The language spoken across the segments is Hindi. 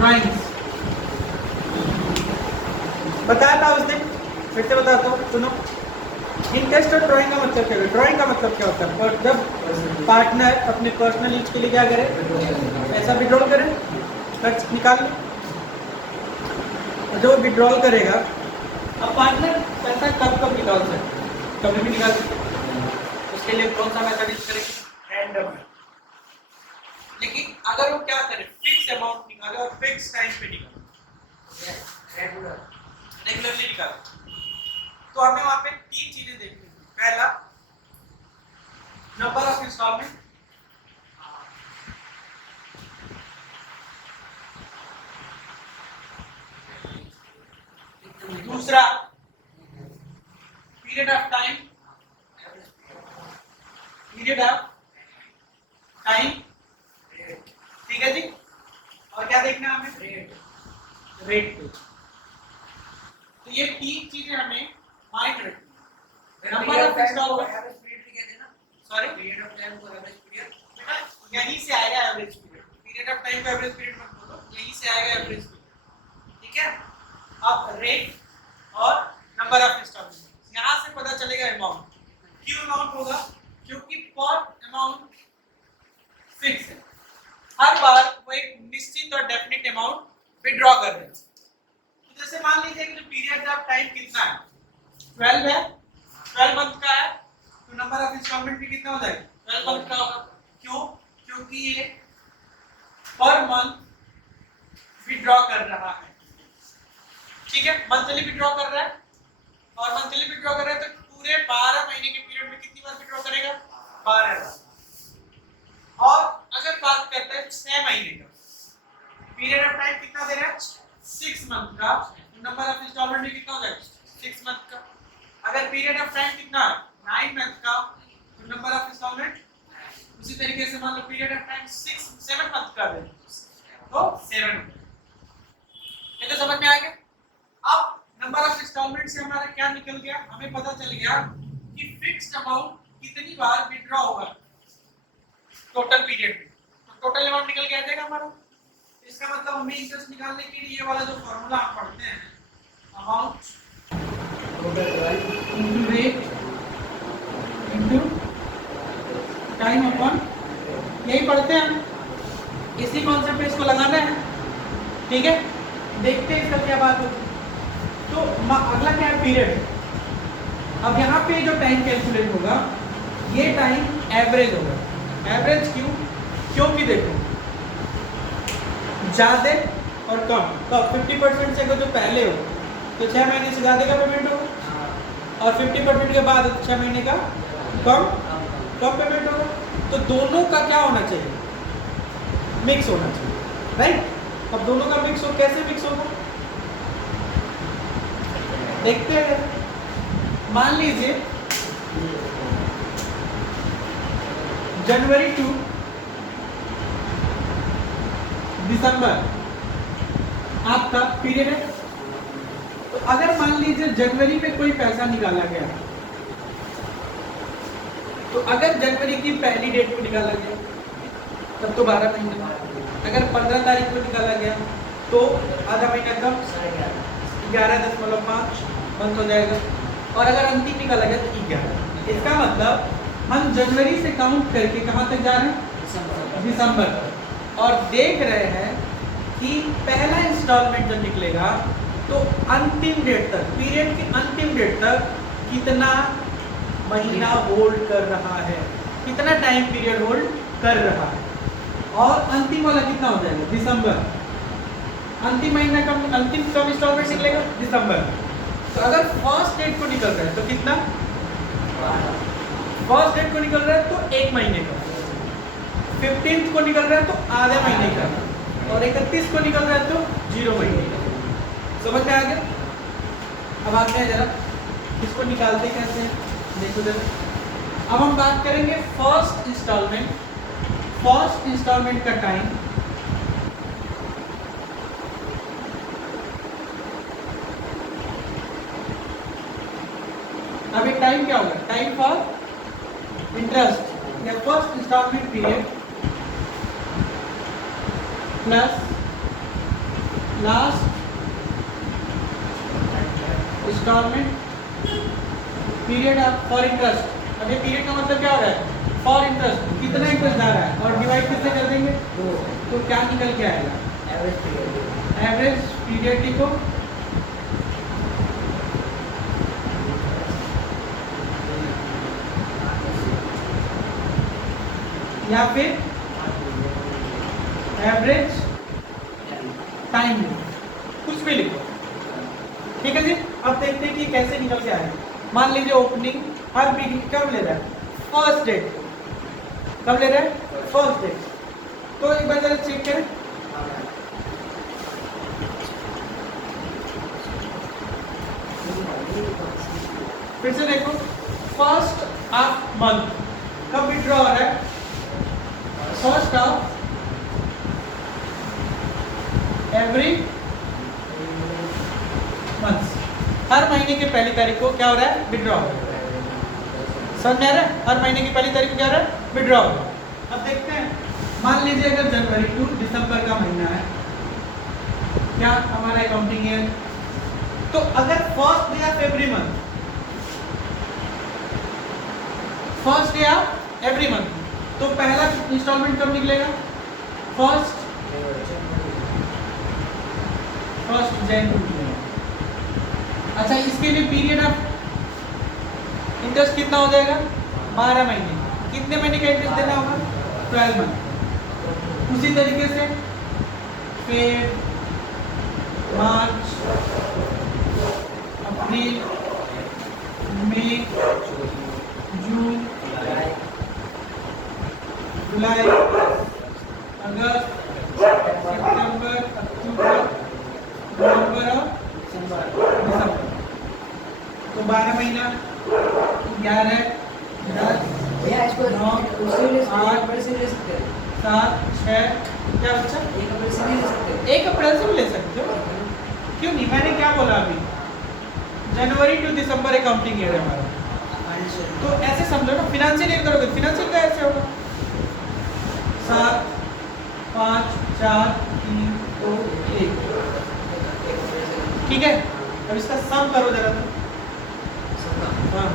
ड्राइंग्स बताया था उस दिन, फिर से बताता हूँ, सुनो। इंटरेस्ट और ड्राइंग का मतलब क्या है? ड्राइंग का मतलब क्या होता है? और जब पार्टनर अपने पर्सनल यूज के लिए क्या करे, पैसा विड्रॉल करे, खर्च निकाल ले, जो विड्रॉल करेगा। अब पार्टनर पैसा कब कब निकाल सकते, कभी भी निकाल सकते, उसके लिए कौन सा मेथड यूज करेंगे? रैंडम। लेकिन अगर वो क्या करे, फिक्स अमाउंट निकाले और फिक्स टाइम पे निकाले, रेगुलरली निकाले, तो हमें वहां पे 3 चीजें देखनी है। पहला, नंबर ऑफ इंस्टॉलमेंट, दूसरा period of time, period of time, ठीक है जी। और क्या देखना है हमें? रेट पे। तो ये 3 चीजें हमें माइंड रखनी है। Number of instalment, average period भी कहते हैं ना, सॉरी पीरियड ऑफ टाइम को एवरेज पीरियड, बेटा यहीं से आएगा average period. Period of time को एवरेज पीरियड मत बोलो, यहीं से आएगा एवरेज पीरियड, ठीक है। अब रेट और नंबर ऑफ इंस्टॉलमेंट, यहां से पता चलेगा अमाउंट। क्यों अमाउंट होगा? क्योंकि पर अमाउंट फिक्स है, हर बार वो एक निश्चित और डेफिनेट अमाउंट विड्रॉ कर रहे हैं। तो जैसे मान लीजिए कि जो पीरियड ऑफ टाइम कितना है, 12 है, 12 मंथ का है, तो नंबर ऑफ इंस्टॉलमेंट भी कितना हो जाएगा? 12 मंथ का होगा। क्यों? क्योंकि ये पर मंथ विड्रॉ कर रहा है, ठीक है। मंथली विड्रॉ कर रहा है, और मंथली विड्रॉ कर रहा है तो पूरे 12 महीने के पीरियड में कितनी बार विड्रॉ करेगा? 12 बार। और अगर बात करते हैं 6 महीने का, पीरियड ऑफ टाइम कितना दे रहा है? 6 मंथ का, तो नंबर ऑफ इंस्टॉलमेंट भी कितना हो जाएगा? 6 मंथ का। अगर पीरियड ऑफ टाइम कितना है? 9 मंथ का, तो नंबर ऑफ इंस्टॉलमेंट उसी तरीके से मान लो पीरियड ऑफ टाइम 7 मंथ का है, तो 7। ये तो समझ में आ गया। अब नंबर ऑफ इंस्टॉलमेंट से हमारा क्या निकल गया? हमें पता चल गया कि फिक्स्ड अमाउंट कितनी बार विड्रॉ होगा टोटल पीरियड में, तो टोटल अमाउंट निकल के आ जाएगा हमारा। इसका मतलब हमें इंटरेस्ट निकालने के लिए ये वाला जो फॉर्मूला आप पढ़ते हैं, amount into rate into time upon, यही पढ़ते हैं, इसी कॉन्सेप्ट पे इसको लगाना है, ठीक है। देखते हैं इसका क्या बात होती है। तो अगला क्या है? पीरियड। अब यहाँ पे जो टाइम कैलकुलेट होगा, ये टाइम एवरेज होगा। एवरेज क्यों? क्योंकि देखो ज्यादा और कम, तो 50% से अगर जो पहले हो तो 6 महीने से ज्यादा का पेमेंट होगा, और 50% के बाद 6 महीने का कम पेमेंट होगा। तो दोनों का क्या होना चाहिए? मिक्स होना चाहिए, राइट। अब दोनों का मिक्स हो, कैसे मिक्स होगा देखते हैं। मान लीजिए जनवरी टू दिसंबर आपका पीरियड है। तो अगर मान लीजिए जनवरी में कोई पैसा निकाला गया, तो अगर जनवरी की पहली डेट को निकाला गया तब तो 12 महीने, अगर 15 तारीख को निकाला गया तो आधा महीना कम, 11.5 मंथ हो जाएगा, और अगर अंतिम निकाला गया तो 11। इसका मतलब हम जनवरी से काउंट करके कहाँ तक जा रहे हैं? दिसंबर। और देख रहे हैं कि पहला इंस्टॉलमेंट जब निकलेगा तो अंतिम डेट तक, पीरियड के अंतिम डेट तक कितना महीना होल्ड कर रहा है, कितना टाइम पीरियड होल्ड कर रहा है, और अंतिम वाला कितना हो जाएगा? दिसंबर। अंतिम महीना का अंतिम कब इंस्टॉलमेंट निकलेगा? दिसंबर। तो अगर फर्स्ट डेट को निकल रहा है तो कितना? फर्स्ट डेट को निकल रहा है तो 1 महीने का, 15th को निकल रहा है तो आधे महीने का, और 31 को निकल रहा है तो 0 महीने का। समझ में आ गया? अब आते हैं जरा इसको निकालते कैसे हैं, देखो जरा। अब हम बात करेंगे फर्स्ट इंस्टॉलमेंट। फर्स्ट इंस्टॉलमेंट का टाइम अभी टाइम क्या होगा? टाइम फॉर इंटरेस्ट या first instalment period plus last instalment period of for interest. अब ये पीरियड का मतलब क्या हो रहा है, फॉर इंटरेस्ट, कितना इंटरेस्ट जा रहा है, और डिवाइड किससे कर देंगे, तो क्या निकल के आएगा, एवरेज पीरियड लिखो, या फिर एवरेज टाइम, कुछ भी लिखो, ठीक है जी। अब देखते हैं कि कैसे निकल के आए। मान लीजिए ओपनिंग हर पीरियड कब ले रहा है, फर्स्ट डेट, कब ले रहा है, फर्स्ट डेट। तो एक बार जरा चेक करें, फिर से देखो, फर्स्ट ऑफ मंथ कब विड्रॉ हो रहा है, फर्स्ट ऑफ एवरी मंथ, हर महीने की पहली तारीख को क्या हो रहा है, विड्रॉ हो रहा है। समझ में आ रहा है, हर महीने की पहली तारीख को क्या हो रहा है, विड्रॉ हो रहा है। अब देखते हैं, मान लीजिए अगर जनवरी टू दिसंबर का महीना है, क्या हमारा अकाउंटिंग ईयर, तो अगर first day of every month, first day of every month, तो पहला इंस्टॉलमेंट कब निकलेगा, फर्स्ट जनवरी। अच्छा, इसके लिए पीरियड ऑफ इंटरेस्ट कितना हो जाएगा, 12 महीने। कितने महीने का इंटरेस्ट देना होगा, 12 मंथ। उसी तरीके से फिर मार्च, अप्रैल, मई, जून, जुलाई, अगस्त, सितंबर, अक्टूबर, नवंबर और दिसंबर। तो 12 महीना, 11, 10, 9, 8, 7, 6, क्या बच्चा, 1 अप्रैल से भी ले सकते हो, क्यों नहीं, मैंने क्या बोला अभी, जनवरी टू दिसंबर अकाउंटिंग ईयर है हमारा। तो ऐसे समझो ना, फिनेंशियल ईयर करोगे, फिनेंशियल का ऐसे होगा 7, 5, 4, 3, 2, 1, ठीक है। अब इसका सम करो जरा, तो हाँ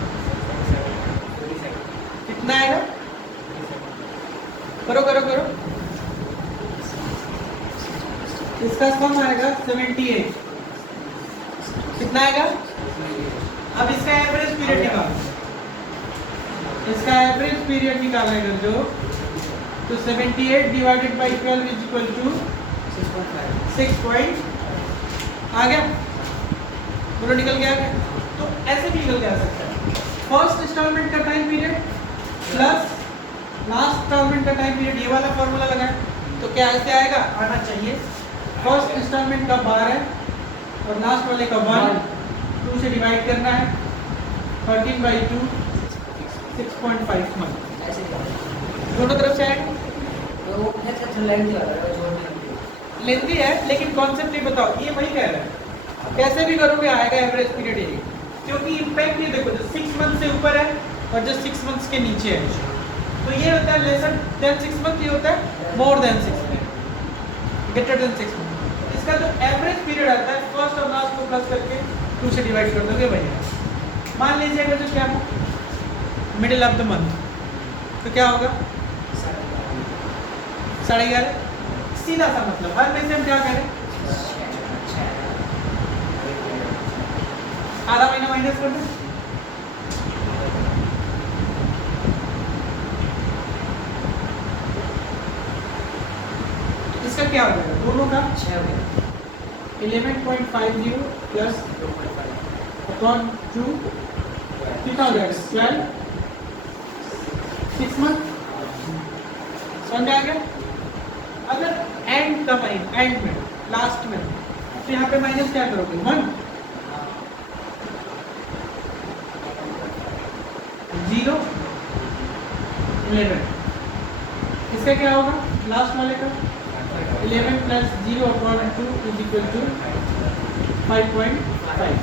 कितना आएगा, करो करो करो, इसका सम आएगा 78, कितना आएगा। अब इसका एवरेज पीरियड निकालो, इसका एवरेज पीरियड निकालेगा जो, तो 78 divided by 12 is equal to 6. आ गया, पूरा निकल गया क्या? तो ऐसे भी निकल के आ सकता है, फर्स्ट इंस्टॉलमेंट का time period plus last instalment का टाइम पीरियड, ये वाला फॉर्मूला लगाए तो क्या ऐसे आएगा, आना चाहिए, फर्स्ट इंस्टॉलमेंट का 12 और लास्ट वाले का 1, 2 से डिवाइड करना है, 13/2 6.5 मंथ, दोनों तरफ से आएगा। लेंथी है, लेकिन कॉन्सेप्ट नहीं बताओ, ये वही कह रहा है, कैसे भी करोगे आएगा एवरेज पीरियड यही, क्योंकि इम्पैक्ट ये देखो, जो 6 मंथ से ऊपर है और जो 6 मंथ्स के नीचे है, तो ये होता है लेसन देन 6 मंथ, ये होता है more than 6 month, greater than 6 month. इसका जो एवरेज पीरियड आता है, फर्स्ट और लास्ट को प्लस करके 2 से डिवाइड कर दोगे भैया। मान लीजिए अगर जो क्या मिडिल ऑफ द मंथ, तो क्या होगा 11.5, सीधा सा मतलब, हर में से हम क्या करें, आधा महीना माइनस कर दें, इसका क्या हो जाएगा, दोनों का 11.50 प्लस 2 कितना हो जाएगा, 12, 6 मंथ, समझ आ गया। अगर एंड का महीना, एंड में, लास्ट में, तो यहाँ पे माइनस क्या करोगे, 1, 0, 11, इसका क्या होगा, लास्ट वाले का 11 प्लस 0/2 इज इक्वल टू 5.5।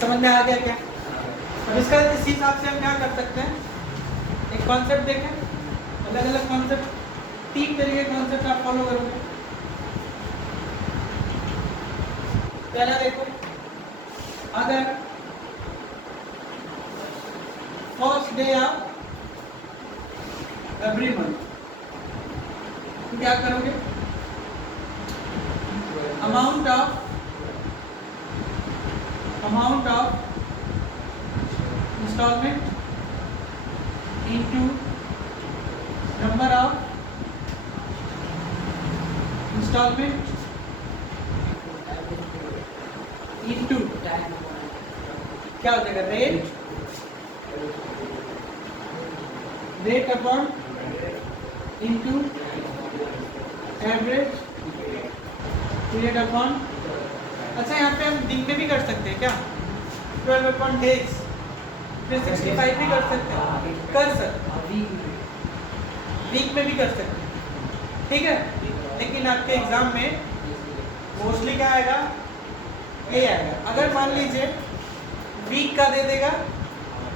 समझ में आ गया क्या? अब इसका इस हिसाब से हम क्या कर सकते हैं, एक कॉन्सेप्ट देखें, अलग अलग कॉन्सेप्ट, 3 तरीके कॉन्सेप्ट आप फॉलो करोगे। पहला देखो, अगर first day of every month तो क्या करोगे, amount of instalment into number of instalment into क्या हो जाएगा, rate upon into average period upon, अच्छा यहाँ पे हम दिन में भी कर सकते हैं क्या, 12 अपॉन डेज, फिर 65 भी कर सकते हैं, वीक में भी कर सकते हैं, ठीक है। लेकिन आपके एग्जाम में मोस्टली क्या आएगा, ये आएगा। अगर मान लीजिए वीक का दे देगा,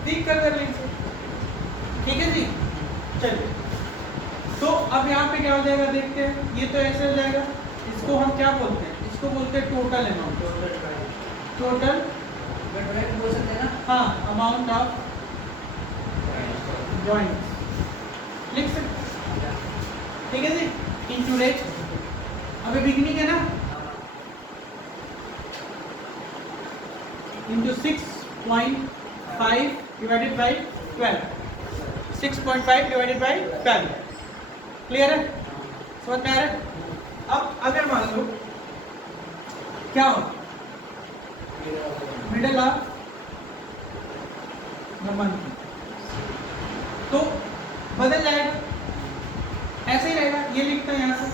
वीक का कर लीजिए, ठीक है जी। चलिए, तो अब यहाँ पे क्या हो जाएगा देखते हैं, ये तो ऐसे हो जाएगा, इसको हम क्या बोलते हैं, इसको बोलते हैं टोटल अमाउंट, टोटल बोल सकते हैं ना, हाँ, अमाउंट ऑफ ड्राइंग लिख सकते, ठीक है जी, इनटू रेट, अभी बिगनिंग है ना, into 6.5 divided by 12, 6.5 divided by 12, clear है, समझ में आ रहा है। अब अगर मान लो क्या हो, मिडल ऑफ द मंथ, तो बदल जाएगा, ऐसे ही रहेगा, ये लिखता है यहाँ से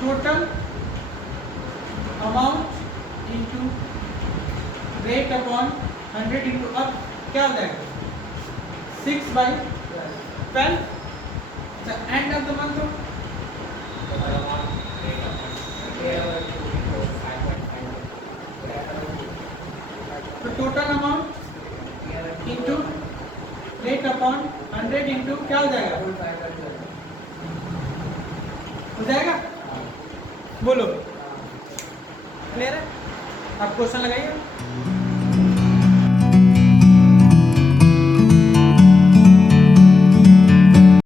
total amount into rate upon 100 into, अब क्या हो जाएगा 6/12, एंड ऑफ द मंथ हो, तो total amount into rate upon 100 into क्या हो जाएगा, हो जाएगा, बोलो, क्लियर है। आप क्वेश्चन लगाइए।